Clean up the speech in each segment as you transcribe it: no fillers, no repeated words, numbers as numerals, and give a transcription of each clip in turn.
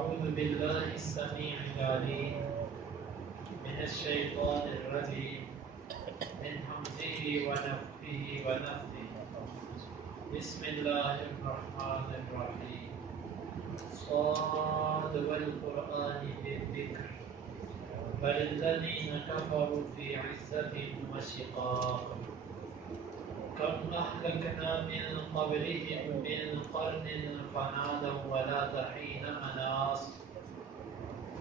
أعوذ بالله السميع العليم من الشيطان الرجيم من همزه ونفخه ونفثه بسم الله الرحمن الرحيم صاد والقرآن ذي الذكر بل الذين كفروا في عزة وشقاق كم أهلكنا من قبلهم من قرن فنادوا ولا حين مناص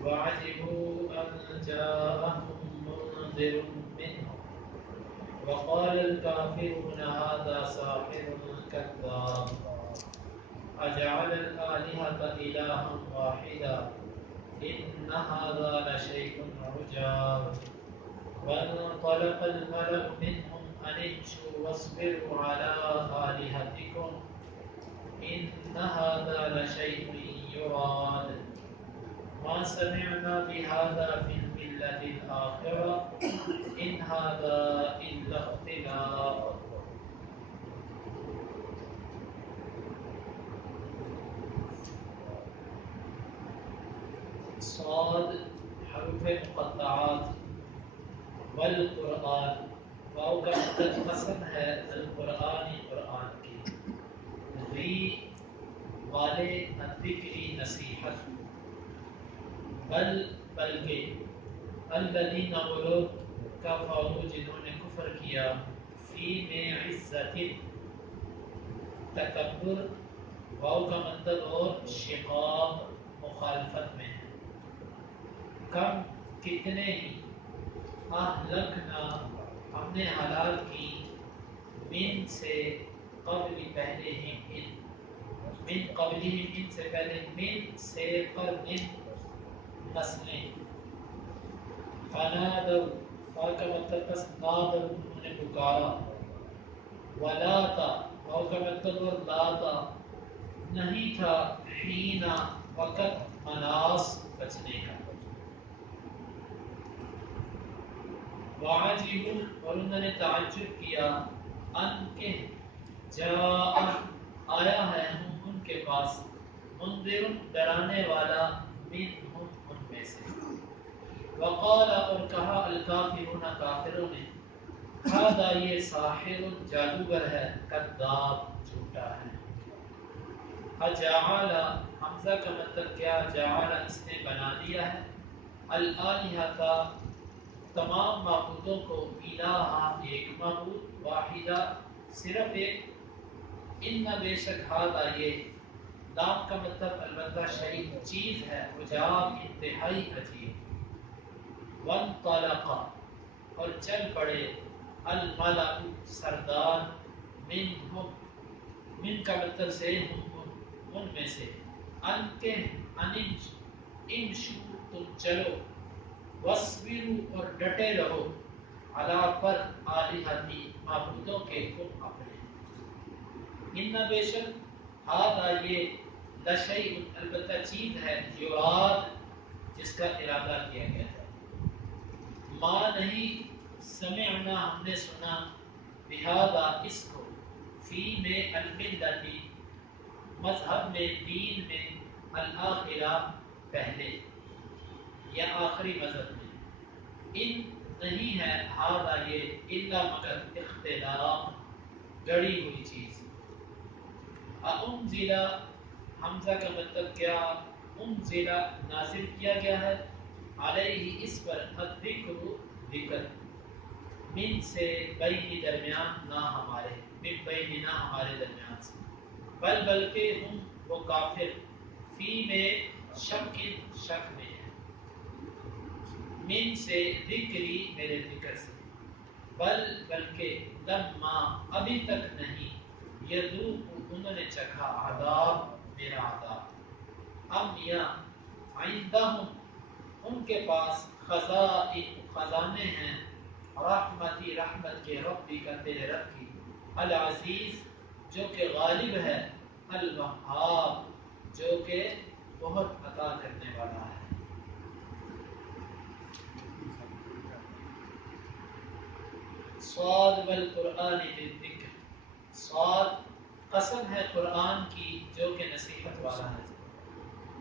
وعجبوا أن جاءهم منذر منهم وقال الكافرون هذا ساحر كذاب أجعل الآلهة إلها واحدا إن هذا لشيء عجاب وانطلق الملأ منهم أن امشوا واصبروا على آلهتكم إن هذا لشيء يراد ما سمعنا بهذا في الملة الآخرة إن هذا إلا اختلاق صاد حروف مقطعات والقرآن واو کا مطلب قسم ہے القرآن قرآن کی ذی والے الذکری نصیحت بلکہ الذین وہ لوگ کفروا جنہوں نے کفر کیا فی میں عزت تکبر واو کا مطلب اور شقاق مخالفت میں ہے کم کتنے ہی اہلکنا ہم نے ہلاک کی من سے قبل پہلے ہی من قبلہم ان سے پہلے من سے قرن نسلیں فنادوا فا کا مطلب بس نادوا انہوں نے پکارا ولاتا واو کا مطلب اور لاتا نہیں تھا حینا وقت مناس بچنے کا وعجبوا اور انہوں نے تعجب کیا ان کے جاء آیا ہے ان کے پاس منذر ڈرانے والا منہم ان میں سے وقال اور کہا الکافرون کافروں نے ہذا یہ ساحر جادوگر ہے کذاب جھوٹا ہے اجعل حمزہ کا مطلب کیا جعل اس نے بنا دیا ہے الآلہۃ تمام معبودوں کو الہا ایک معبود واحدہ صرف ایک ان بے شک ہذا یہ لام کا مطلب البتہ شیء چیز ہے عجاب انتہائی عجیب وانطلق اور چل پڑے الملأ سردار منہم من کا مطلب سے ان میں سے ان کے امشو تم چلو وَاصْبِرُوا اور ڈٹے رہو عَلَىٰ پر آلِہَتِی معبودوں کے تم اپنے ان بے شک ہذا یہ لشیء البتہ چیز ہے یراد جس کا ارادہ کیا گیا ہے ما نہیں سمعنا ہم نے سنا بہذا اس کو فی میں الملتی مذہب میں دین میں الآخرہ پہلے یا آخری مذہب میں ان نہیں ہے ہذا یہ الا مگر اختلاف گڑی ہوئی چیز انزل حمزہ کا مطلب کیا انزل نازل کیا گیا ہے علیہ اس پر الذکر ذکر من سے بین درمیان نہ ہمارے من بین نہ ہمارے درمیان سے بلکہ ہم وہ کافر فی میں شک میں ہے من سے ذکری میرے ذکر سے بلکہ لما ابھی تک نہیں یذوق انہوں نے چکھا عذاب میرا عذاب ام یا عندہم ان کے پاس خزانے ہیں رحمتی رحمت کے ربی کا تیرے رب کی العزیز جو کہ غالب ہے الوہاب جو کہ بہت عطا کرنے والا ہے صاد والقرآن بالذکر صاد قسم ہے قرآن کی جو کہ نصیحت والا ہے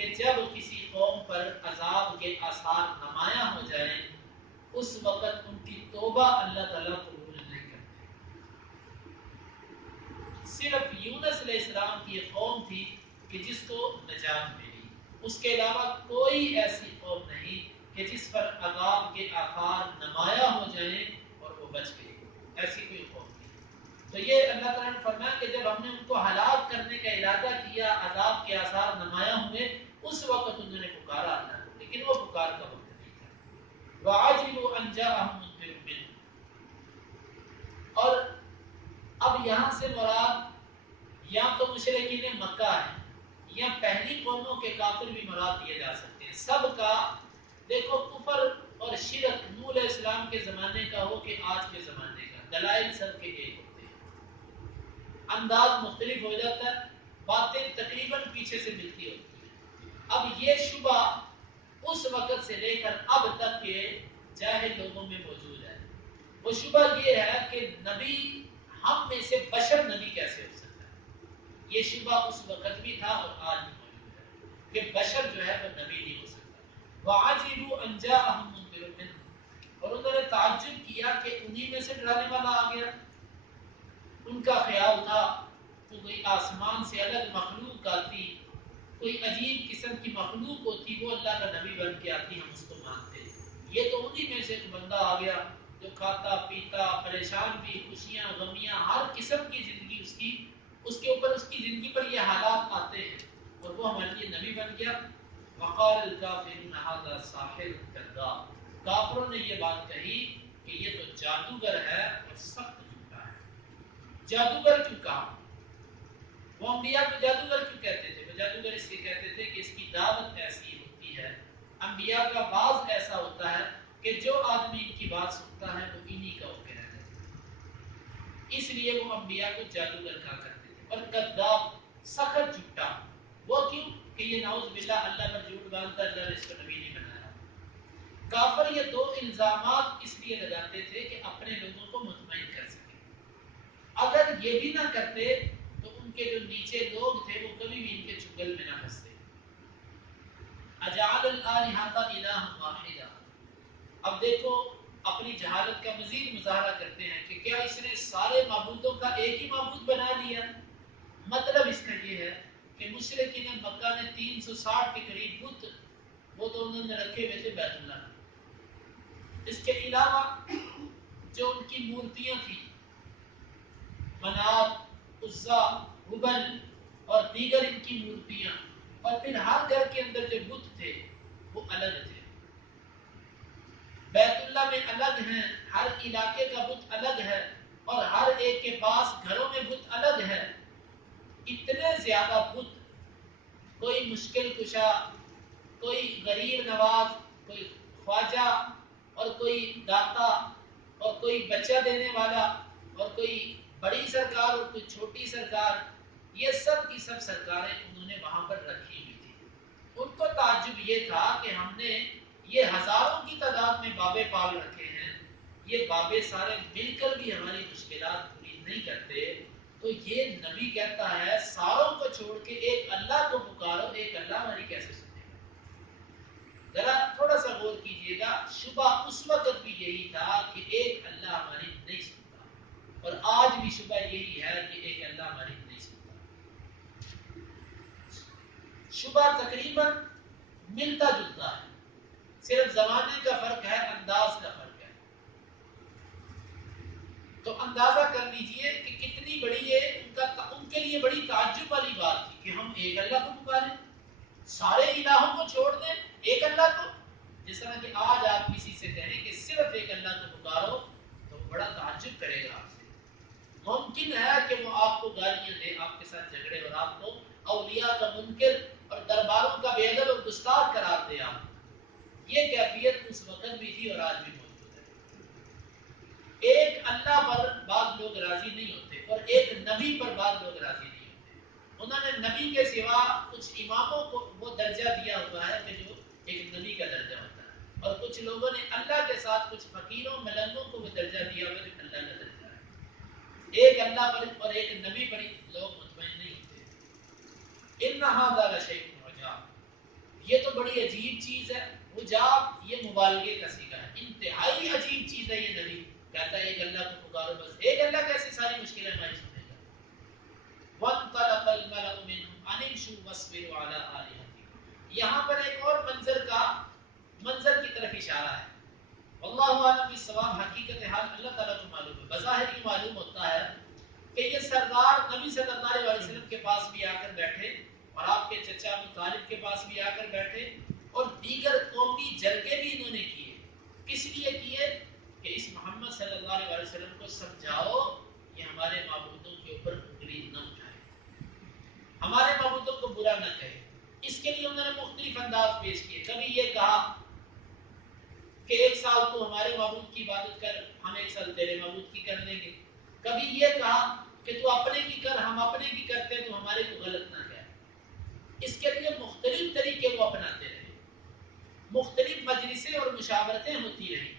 کہ جب کسی قوم پر عذاب کے آثار نمایاں ہو جائیں اس وقت ان کی توبہ اللہ تعالیٰ قبول نہیں کرتے۔ صرف یونس علیہ السلام کی ایک قوم تھی کہ جس کو نجات ملی، اس کے علاوہ کوئی ایسی قوم نہیں کہ جس پر عذاب کے آثار نمایاں ہو جائیں اور وہ بچ گئے، ایسی کوئی قوم نہیں۔ تو یہ اللہ تعالیٰ نے فرمایا کہ جب ہم نے ان کو ہلاک کرنے کا ارادہ کیا، عذاب کے آثار نمایاں ہوئے، اس وقت انہوں نے پکارا اللہ کو، لیکن وہ پکار کا وقت نہیں تھا۔ وَعَجِبُوا أَن جَاءَهُم مُنذِرٌ مِّنْهُمْ۔ اور اب یہاں سے مراد یا تو مشرکین مکہ ہے یا پہلی قوموں کے کافر بھی مراد دیے جا سکتے ہیں۔ سب کا دیکھو کفر اور شرک نوح علیہ السلام کے زمانے کا ہو کہ آج کے زمانے کا، دلائل سب کے ایک ہوتے ہیں، انداز مختلف ہو جاتا ہے، باتیں تقریباً پیچھے سے ملتی ہوتی ہیں۔ اب یہ شبہ اس وقت سے لے کر اب تک کے جاہل لوگوں میں موجود ہے۔ وہ شبہ یہ ہے کہ نبی ہم میں سے بشر نبی کیسے ہو سکتا ہے؟ یہ شبہ اس وقت بھی تھا اور آج بھی موجود ہے کہ بشر جو ہے وہ نبی نہیں ہو سکتا۔ وَعَجِبُوا أَن جَاءَهُم مُنذِرٌ مِّنْهُمْ، اور انہوں نے تعجب کیا کہ انہی میں سے ڈرانے والا آ گیا۔ ان کا خیال تھا کہ کوئی آسمان سے الگ مخلوق آتی، کوئی عجیب قسم کی مخلوق ہوتی، وہ اللہ کا نبی بن کے آتی، ہم اس کو مانتے۔ یہ تو انہی میں سے ایک بندہ آ گیا جو کھاتا پیتا، پریشان بھی، خوشیاں غمیاں، ہر قسم کی زندگی اس کے اوپر، اس کی زندگی پر یہ حالات آتے ہیں، اور وہ ہمارے لیے نبی بن گیا۔ وقال الکافرون ھذا ساحر کذاب، کافروں نے یہ بات کہی کہ یہ تو جادوگر ہے اور سخت جھوٹا ہے۔ جادوگر کیوں کہا؟ وہ انبیاء کو جادوگر کیوں کہتے تھے؟ وہ جادوگر اس لیے کہتے تھے کہ اس کی دعوت ایسی ہوتی ہے، انبیاء کا بعض ایسا ہوتا ہے کہ جو آدمی ان کی بات سنتا ہے وہ انہی کا ہو کے رہ جاتا ہے، اس لیے وہ انبیاء کو جادوگر کہا کرتے تھے۔ اور کذاب، سخت جھوٹا، وہ کیوں کہ یہ نعوذ باللہ اللہ پر جھوٹ باندھتا، اللہ نے اس کو نبی نہیں بنایا۔ کافر یہ دو الزامات اس لیے لگاتے تھے کہ اپنے لوگوں کو مطمئن کر سکیں، اگر یہ بھی نہ کرتے تو ان کے جو نیچے لوگ تھے وہ کبھی بھی ان کے چنگل میں نہ پھنستے۔ اجعل الآلہۃ الہا واحدا، اب دیکھو اپنی جہالت کا مزید مظاہرہ کرتے ہیں کہ کیا اس نے سارے معبودوں کا ایک ہی معبود بنا لیا؟ مطلب اس کا یہ ہے کہ مشرکین مکہ نے 360 کے قریب بت، وہ تو انہوں نے رکھے ہوئے تھے بیت اللہ میں، اس کے علاوہ جو ان کی مورتیاں تھیں، منات، عزا، ہبل اور دیگر ان کی مورتیاں، اور پھر ہر گھر کے اندر جو بت تھے وہ الگ تھے، بیت اللہ میں الگ ہیں، ہر علاقے کا بت الگ ہے، اور ہر ایک کے پاس گھروں میں بت الگ ہے۔ اتنے زیادہ بت، کوئی مشکل کشا، کوئی غریب نواز، کوئی خواجہ، اور کوئی داتا، اور کوئی بچہ دینے والا، اور کوئی بڑی سرکار اور کوئی چھوٹی سرکار، یہ سب کی سب سرکاریں انہوں نے وہاں پر رکھی ہوئی تھی۔ ان کو تعجب یہ تھا کہ ہم نے یہ ہزاروں کی تعداد میں بابے پال رکھے ہیں، یہ بابے سارے مل کر بھی ہماری مشکلات پوری نہیں کرتے، تو یہ نبی کہتا ہے ساروں کو چھوڑ کے ایک اللہ کو پکارو، ایک اللہ ہماری کیسے سنے گا؟ ذرا تھوڑا سا غور کیجئے گا، شبہ اس وقت بھی یہی تھا کہ ایک اللہ ہماری نہیں سنتا، اور آج بھی شبہ یہی ہے کہ ایک اللہ ہماری نہیں سنتا۔ شبہ تقریباً ملتا جلتا ہے، صرف زمانے کا فرق ہے، انداز کا فرق ہے۔ تو اندازہ کر لیجئے کہ کتنی بڑی یہ ان کے لیے بڑی تعجب والی بات تھی کہ ہم ایک اللہ کو پکاریں، سارے الہوں کو چھوڑ دیں ایک اللہ کو۔ جس طرح کہ آج آپ کسی سے کہیں کہ صرف ایک اللہ کو پکارو تو وہ بڑا تعجب کرے گا آپ سے۔ ممکن ہے کہ وہ آپ کو گالیاں دے، آپ کے ساتھ جھگڑے، اور آپ کو اولیاء کا منکر اور درباروں کا بے ادب اور گستاخ قرار دے۔ آپ یہ کیفیت اس وقت بھی تھی اور آج بھی موجود ہے۔ ایک اللہ پر بعض لوگ راضی نہیں ہوتے، اور ایک نبی پر بعض لوگ راضی نہیں ہوتے۔ انہوں نے نبی کے سوا کچھ اماموں کو وہ درجہ دیا ہوا ہے کہ جو ایک نبی کا درجہ ہوتا ہے، اور کچھ لوگوں نے اللہ کے ساتھ کچھ فقیروں ملنگوں کو وہ درجہ دیا ہوا جو اللہ کا درجہ ہے۔ ایک اللہ پر اور ایک نبی پر لوگ مطمئن نہیں ہوتے۔ ان ھذا لشیء عجاب، یہ تو بڑی عجیب چیز ہے. حجاب یہ مبالغے کا صیغہ ہے، انتہائی عجیب چیز ہے. یہ نبی کہتا ہے ایک اللہ کو پکارو بس. ایک اللہ کیسے ساری مشکلیں ہماری سنے گا؟ وَانْطَلَقَ الْمَلَأُ مِنْهُمْ أَنِ امْشُوا وَاصْبِرُوا عَلَىٰ آلِهَتِكُمْ. یہاں پر ایک اور منظر کی طرف اشارہ ہے. اللہ عالم بالصواب. حقیقت حال اللہ تعالیٰ کو معلوم ہے. بظاہر یہ معلوم ہوتا ہے کہ یہ سردار نبی صلی اللہ علیہ وسلم کے پاس بھی آ کر بیٹھے اور آپ کے چچا ابو طالب کے پاس بھی آ کر بیٹھے اور دیگر قومی جرگے بھی انہوں نے کیے. کس لیے کیے؟ کہ اس محمد صلی اللہ علیہ وسلم کو سمجھاؤ کہ ہمارے معبودوں کے اوپر انگلی نہ اٹھائے، ہمارے معبودوں کو برا نہ کہے. اس کے لیے انہوں نے مختلف انداز پیش کیے. کبھی یہ کہا کہ ایک سال تو ہمارے معبود کی عبادت کر، ہم ایک سال تیرے معبود کی کر لیں گے. کبھی یہ کہا کہ تو اپنے کی کر، ہم اپنے کی کرتے ہیں، تو ہمارے کو غلط نہ کہے. اس کے لیے مختلف طریقے وہ اپناتے رہے، مختلف مجلسیں اور مشاورتیں ہوتی رہی.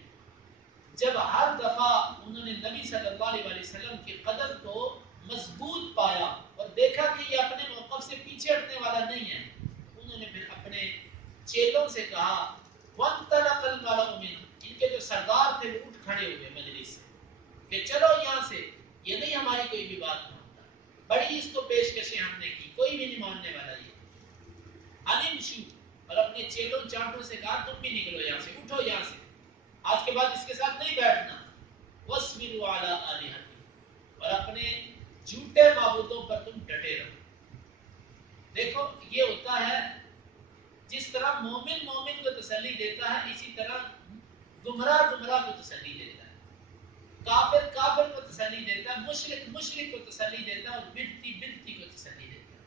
جب ہر دفعہ انہوں نے نبی صلی اللہ علیہ وسلم کے قدر کو مضبوط پایا اور دیکھا کہ یہ اپنے موقف سے پیچھے ہٹنے والا نہیں ہے، انہوں نے پھر اپنے چیلوں سے کہا وَانْطَلَقَ الْمَلَأُ مِنْهُمْ. ان کے جو سردار تھے وہ اٹھ کھڑے ہوئے مجلس سے کہ چلو یہاں سے، یہ نہیں ہماری کوئی بھی بات مانتا. بڑی اس کو پیشکشیں ہم نے کی، کوئی بھی نہیں ماننے والا. یہ انمشو، اور اپنے چیلوں چانٹوں سے کہا تم بھی نکلو یہاں سے، اٹھو یہاں سے، آج کے بعد اس کے ساتھ نہیں بیٹھنا. وَاصْبِرُوا عَلَىٰ آلِهَتِكُمْ، اور اپنے جھوٹے معبودوں پر تم ڈٹے رہو. دیکھو یہ ہوتا ہے جس طرح مومن مومن کو تسلی دیتا ہے، اسی طرح گمراہ گمراہ کو تسلی دیتا ہے، کافر کافر کو تسلی دیتا ہے، مشرک مشرک کو تسلی دیتا ہے، اور بدعتی بدعتی کو تسلی دیتا ہے.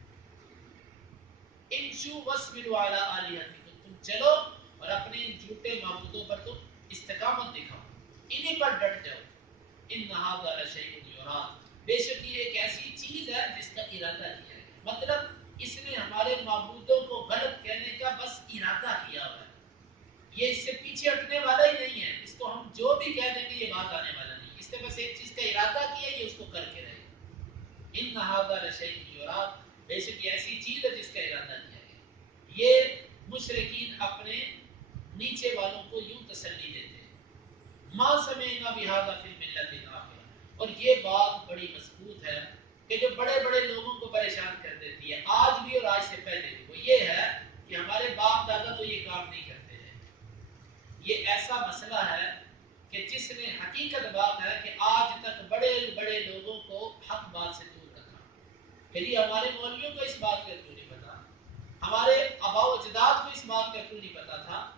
امشوا واصبروا علی آلہتکم، تم چلو اور اپنے ان جھوٹے معبودوں پر تم استقامت دکھاؤ، انہیں پر ڈٹ جاؤ. ان ھذا لشیء یراد، بے شک یہ ایک ایسی چیز ہے جس کا ارادہ کیا ہے. مطلب اس نے ہمارے معبودوں کو غلط کہنے کا بس ارادہ کیا ہوا ہے، یہ اس سے پیچھے ہٹنے والا ہی نہیں ہے. اس کو ہم جو بھی کہہ دیں گے یہ بات آنے والا نہیں، اس نے بس ایک چیز کا ارادہ کیا، یہ اس کو کر کے رہے. ان ھذا لشیء یراد، بے شک یہ ایسی چیز ہے جس کا ارادہ کیا گیا. یہ مشرکین اپنے نیچے والوں کو یوں تسلی دیتے ہیں ما سمعنا بهذا فی الملۃ الاخرہ. اور یہ بات بڑی مضبوط ہے کہ جو بڑے بڑے لوگوں کو پریشان کر دیتی ہے آج بھی اور آج سے پہلے بھی، وہ یہ ہے کہ ہمارے باپ دادا تو یہ کام نہیں کرتے ہیں. یہ ایسا مسئلہ ہے کہ جس نے حقیقت بات ہے کہ آج تک بڑے بڑے لوگوں کو حق بات سے دور رکھا. پھر یہ ہمارے مولویوں کو اس بات کا کیوں نہیں پتا، ہمارے آباء و اجداد کو اس بات کا کیوں نہیں پتا تھا.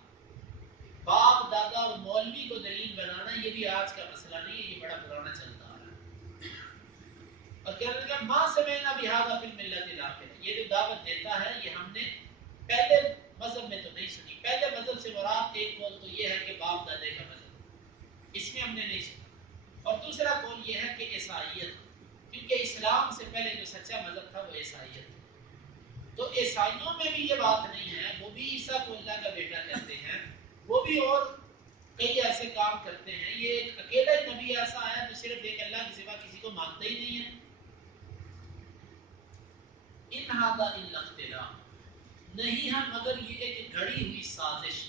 باپ دادا اور مولوی کو دلیل بنانا یہ بھی آج کا مسئلہ نہیں ہے، یہ بڑا پرانا چلتا آ رہا ہے. اور کہنے لگا ما سمعنا بهذا فی الملۃ الاخرہ، یہ جو دعوت دیتا ہے یہ ہم نے پہلے مذہب میں تو نہیں سنی. پہلے مذہب سے مراد ایک قول تو یہ ہے کہ باپ دادے کا مذہب، اس میں ہم نے نہیں سنا. اور دوسرا قول یہ ہے کہ عیسائیت، کیونکہ اسلام سے پہلے جو سچا مذہب تھا وہ عیسائیت تھا. تو عیسائیوں میں بھی یہ بات نہیں ہے، وہ بھی عیسیٰ کو اللہ کا بیٹا کہتے ہیں، وہ بھی اور کئی ایسے کام کرتے ہیں. یہ ایک اکیلا ہی نبی ایسا ہے جو صرف ایک اللہ کے سوا کسی کو مانتا ہی نہیں ہے. ان ھذا الا اختلاق، نہیں ہے مگر یہ ایک گھڑی ہوئی سازش،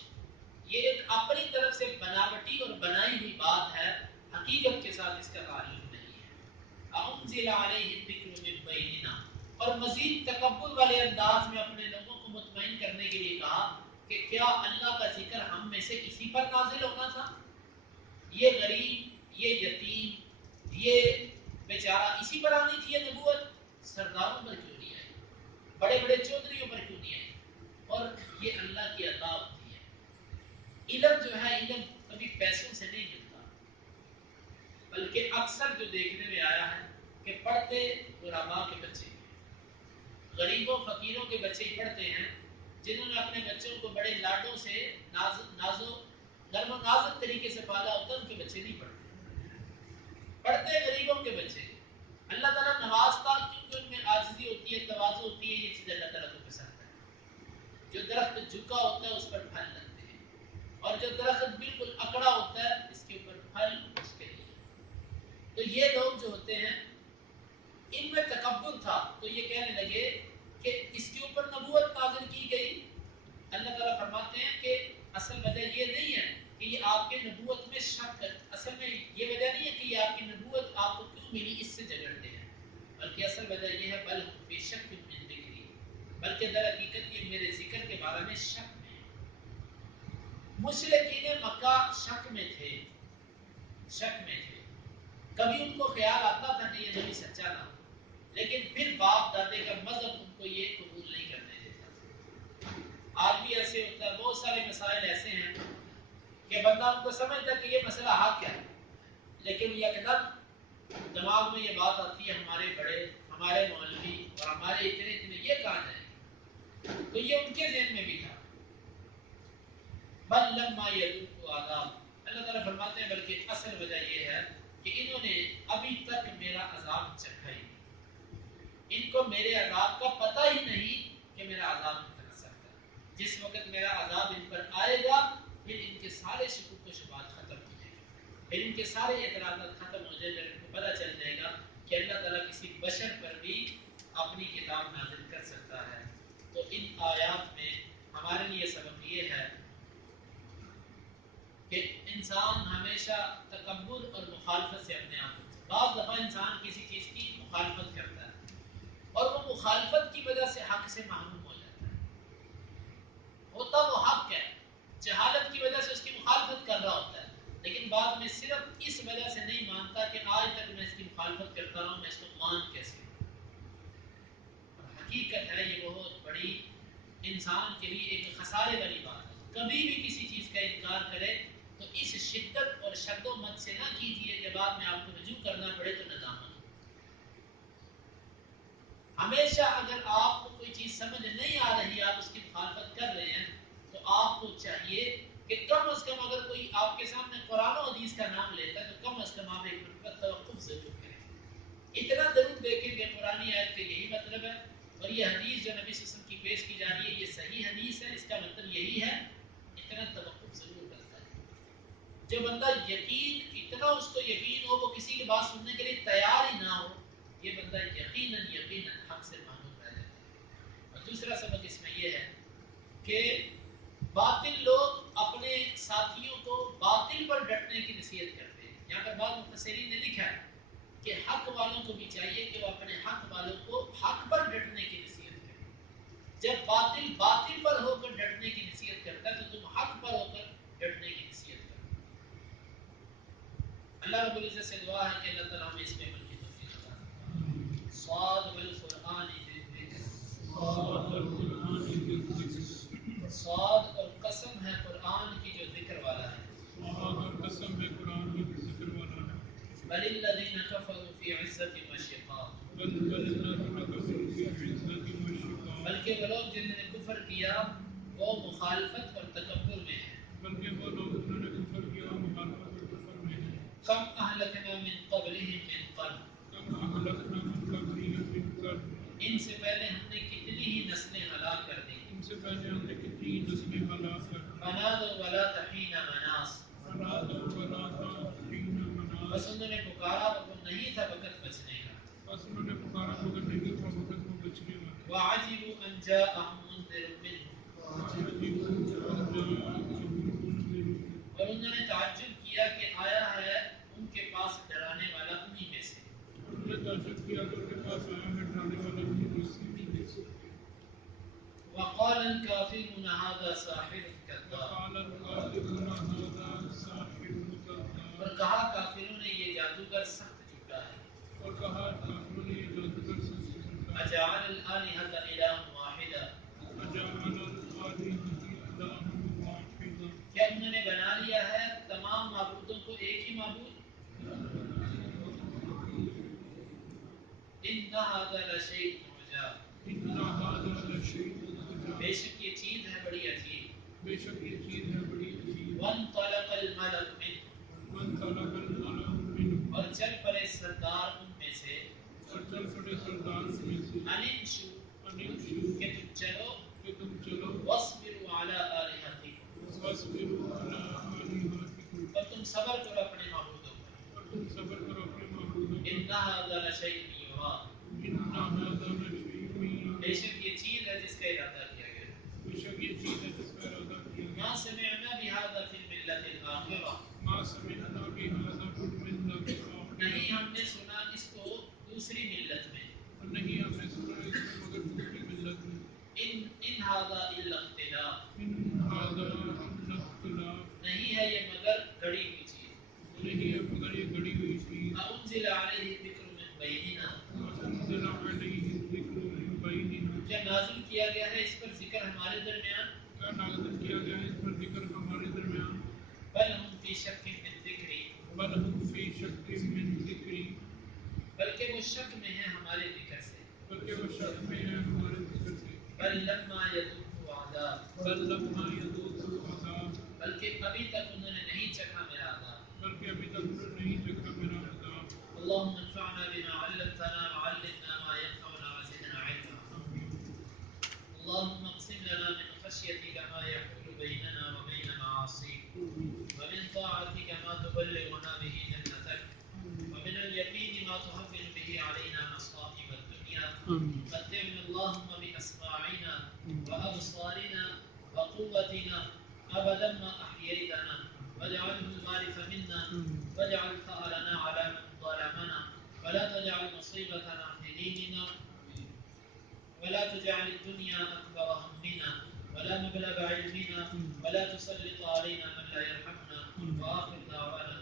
یہ ایک اپنی طرف سے بناوٹی اور بنائی ہوئی بات ہے، حقیقت کے ساتھ اس کا تعلق نہیں ہے. انزل علیہ الذکر من بیننا، اور مزید تکبر والے انداز میں اپنے لوگوں کو مطمئن کرنے کے لیے کہا کہ کیا اللہ کا ذکر ہم میں سے کسی پر نازل ہونا تھا؟ یہ غریب، یہ یتیم، یہ بیچارہ، اسی پر آنی تھی یہ نبوت؟ سرداروں پر کیوں نہیں آئی؟ بڑے بڑے چودھریوں پر کیوں نہیں آئی؟ اور یہ اللہ کی عطا ہوتی ہے. علم جو ہے، علم کبھی پیسوں سے نہیں ملتا، بلکہ اکثر جو دیکھنے میں آیا ہے کہ پڑھتے غرباء کے بچے، غریبوں فقیروں کے بچے ہی پڑھتے ہیں، جنہوں نے اپنے بچوں کو بڑے لاڈوں سے نرم و نازک طریقے سے پالا ہوتا ہے، ان کے بچے نہیں پڑھتے غریبوں کے بچے. اللہ تعالیٰ نوازتا کیونکہ ان میں عاجزی ہوتی ہے، تواضع ہوتی ہے. یہ چیز اللہ تعالیٰ کو پسند ہے. جو درخت جھکا ہوتا ہے اس پر پھل لگتے ہیں، اور جو درخت بالکل اکڑا ہوتا ہے اس کے اوپر پھل مشکل ہے. تو یہ لوگ جو ہوتے ہیں ان میں تکبر تھا، تو یہ کہنے لگے کہ اس کے اوپر نبوت نازل کی گئی. اللہ وجہ یہ ہے بل ہم فی شک من ذکری، بلکہ در حقیقت یہ میرے ذکر کے بارے میں شک میں ہے۔ مشرکین مکہ شک میں تھے، شک میں تھے، کبھی ان کو خیال آتا تھا کہ یہ نبی سچا نہ ہو، لیکن پھر باپ دادے کا مذہب ان کو یہ قبول نہیں کرنے دیتا۔ آج بھی ایسے ہوتا ہے، بہت سارے مسائل ایسے ہیں کہ بندہ ان کو سمجھتا ہے کہ یہ مسئلہ حق ہے، لیکن یکدم دماغ میں یہ بات آتی ہے ہمارے بڑے، ہمارے مولوی اور ہمارے اتنے یہ کہاں جائیں، تو یہ ان کے ذہن میں بھی تھا۔ بل لما یذوقوا عذاب، اللہ تعالیٰ فرماتے ہیں بلکہ اصل وجہ یہ ہے کہ انہوں نے ابھی تک میرا عذاب چکھا ہی نہیں، ان کو میرے عذاب کا پتہ ہی نہیں کہ میرا عذاب کتنا سخت ہے۔ جس وقت میرا عذاب ان پر آئے گا پھر ان کے سارے شکوک و شبہات ختم ہو جائیں گے، پھر ان کے سارے اعتراضات ختم ہو جائیں گے، ان کو پتہ چل جائے گا کہ اللہ تعالیٰ کسی بشر پر بھی اپنی کتاب نازل کر سکتا ہے۔ تو ان آیات میں ہمارے لیے سبق یہ ہے کہ انسان ہمیشہ تکبر اور مخالفت سے اپنے آپ کو، بعض دفعہ انسان کسی چیز کی مخالفت کرتا ہے اور وہ مخالفت کی وجہ سے حق سے محروم ہو جاتا ہے، ہوتا وہ حق ہے، جہالت کی وجہ سے اس کی مخالفت کر رہا ہوتا ہے، لیکن بعد میں صرف اس وجہ سے نہیں مانتا کہ آج تک میں اس کی مخالفت کرتا رہا ہوں، میں اس کو مان کیسے ہوں۔ اور حقیقت ہے یہ بہت بڑی انسان کے لیے ایک خسارے والی بات ہے، کبھی بھی کسی چیز کا انکار کرے تو اس شدت اور شد و مت سے نہ کیجیے کہ بعد میں آپ کو رجوع کرنا پڑے تو ندامت ہو۔ ہمیشہ اگر آپ کو کوئی چیز سمجھ نہیں آ رہی، آپ اس کی مخالفت کر رہے ہیں، تو آپ کو چاہیے کہ کم از کم اگر کوئی آپ کے سامنے قرآن و حدیث کا نام لیتا ہے تو کم از کم آپ ایک منٹ توقف ضرور کریں، اتنا ضرور دیکھیں کہ قرآنی آیت کا یہی مطلب ہے اور یہ حدیث جو نبی صلی اللہ علیہ وسلم کی پیش کی جا رہی ہے یہ صحیح حدیث ہے، اس کا مطلب یہی ہے، اتنا توقف ضرور کرتا ہے۔ جو بندہ یقین، اتنا اس کو یقین ہو وہ کسی کی بات سننے کے لیے تیار ہی نہ ہو، یہ بندہ یقیناً حق سے محروم رہ جاتا ہے۔ اور دوسرا سبق اس میں یہ ہے کہ باطل لوگ اپنے ساتھیوں کو باطل پر ڈٹنے کی نصیحت کرتے ہیں۔ یہاں پر بعض مفسرین نے لکھا ہے کہ حق والوں کو بھی چاہیے کہ وہ اپنے حق والوں کو حق پر ڈٹنے کی نصیحت کریں۔ جب باطل پر ہو کر ڈٹنے کی نصیحت کرتا ہے تو تم حق پر ہو کر ڈٹنے کی نصیحت کرو۔ اللہ رب العزت سے دعا ہے کہ اللہ تعالیٰ ہمیں اس پہ عمل کی توفیق عطا فرمائے۔ صاد والقرآن ذی الذکر، صاد اور قسم ہے قرآن کی جو ذکر والا ہے، بل الذین کفروا فی عزت و شقاق، بلکہ وہ لوگ جنہوں نے کفر کیا وہ مخالفت اور تکبر میں ہیں۔ کم اہلکنا من قبلہم من قرن، ان سے پہلے ہم نے کتنی ہی نسلیں ہلاک کر دی۔ فنادوا ولا تحین مناص، بس انہوں نے پکارا اور وہ نہیں تھا وقت بچنے کا۔ وعجبوا ان جاءهم منذر منهم، اور انہوں نے تعجب کیا کہ آیا ہے ان کے پاس ڈرانے والا انہی میں سے۔ وقال الكافرون هذا ساحر كذاب، اور کہا کافروں نے یہ جادوگر سخت جھوٹا ہے۔ اجعل الآلهة إلها واحدا، کیا انہوں نے بنا لیا ہے تمام معبودوں کو ایک ہی معبود؟ ان هذا لشيء عجاب، بے شک یہ چیز ہے بڑی عجیب۔ وانطلق الملأ منهم، اور چل پڑے سردار ان میں سے، ان امشوا، کہ تم چلو، واصبروا علی آلہتکم، اور تم صبر کرو اپنے معبودوں پر۔ ان هذا لشیء یراد، بے شک یہ چیز ہے جس کا ارادہ کیا گیا۔ ما سمعنا بهذا في الملة الآخرة، نہیں ہم نے سنا اس کو دوسری ملت میں۔ کیا نازل کیا گیا ہے اس پر ذکر ہمارے درمیان؟ کیا نازل کیا گیا ہے اس پر ذکر ہمارے درمیان؟ بل ہم فی شک من ذکری، بل ہم فی شک من ذکری، بلکہ وہ شک میں ہے ہمارے ذکر سے، بلکہ وہ شک میں ہے ہمارے ذکر سے، بل لما یذوقوا عذاب، بل لما یذوقوا عذاب، بلکہ ابھی تک انہوں نے نہیں چکھا میرا عذاب، بلکہ ابھی تک انہوں نے نہیں چکھا میرا عذاب۔ اللهم انفعنا بما علمتنا وعلمنا ما ينفعنا وزدنا علما، اللهم اقسم لنا من خشيتك ما يحول بيننا وبين معاصيك، ومن طاعتك ما تبلغنا به جنتك، ومن اليقين ما تهون به علينا مصائب الدنيا، متعنا اللهم بأسماعنا وأبصارنا وقوتنا أبدا ما أحييتنا، واجعله الوارث منا، واجعل ثأرنا على من ظلمنا، ولا تجعل مصيبتنا في ديننا، ولا تجعل الدنيا أكبر همنا ولا مبلغ علمنا، ولا تسلط علينا من لا يرحمنا، وآخر دعوانا